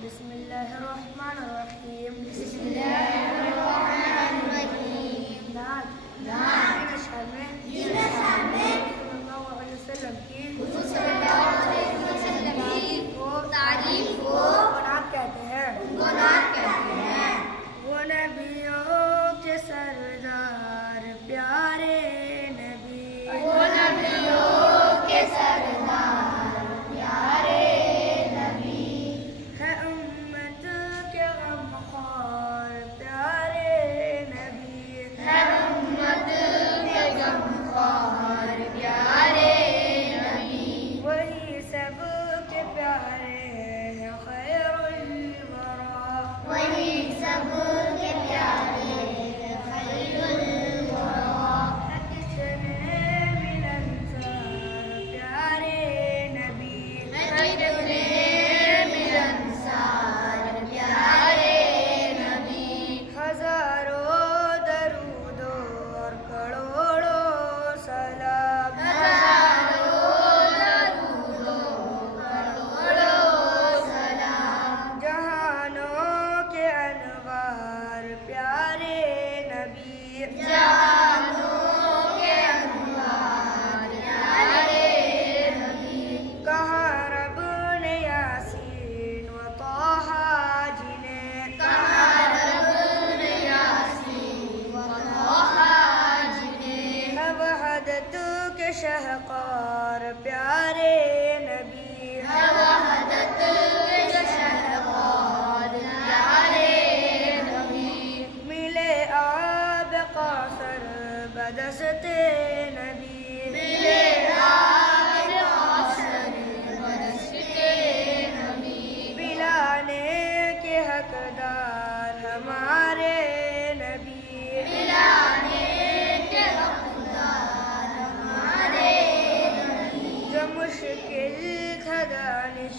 بسم الله الرحمن الرحيم. بسم الله الرحمن الرحيم. نعت اشهد میں صلی اللہ علیہ وسلم کی صلی اللہ علیہ وسلم کی تعریف کو نعت کہتے ہیں. نعت کہتے ہیں. وہ نبیوں کے سردار پیارے نبی، وہ نبیوں کے سردار پیارے نبی، ہے امت کے غمخوار پیارے نبی، ہے امت کے غمخوار پیارے نبی، وہی سب کے پیارے ہیں خیر الورا، وہی سب کے پیارے خیر الورا، ہے کتنے ملنسار پیارے نبی، ہے کتنے ملنسار پیارے نبی، ہزاروں درود اور کروڑوں سلام، ہزاروں درود و کروڑوں سلام، جہانوں کے انوار پیارے نبی، جہانوں کے انوار پیارے نبی، کہاں رب نے یاسین و طٰہٰ جنہیں، کہاں رب نے یاسین و طٰہٰ جنہیں، ہے وحدت کے شہکار پیارے نبی، ہے وحدت کے شہکار پیارے نبی، ملے آب قاصر بدست نبی، ملے آب قاصر بدست نبی، پلانے کے حقدار ہمارے نبی، پلانے کے حقدار ہمارے نبی، جو مشکل تھا دانش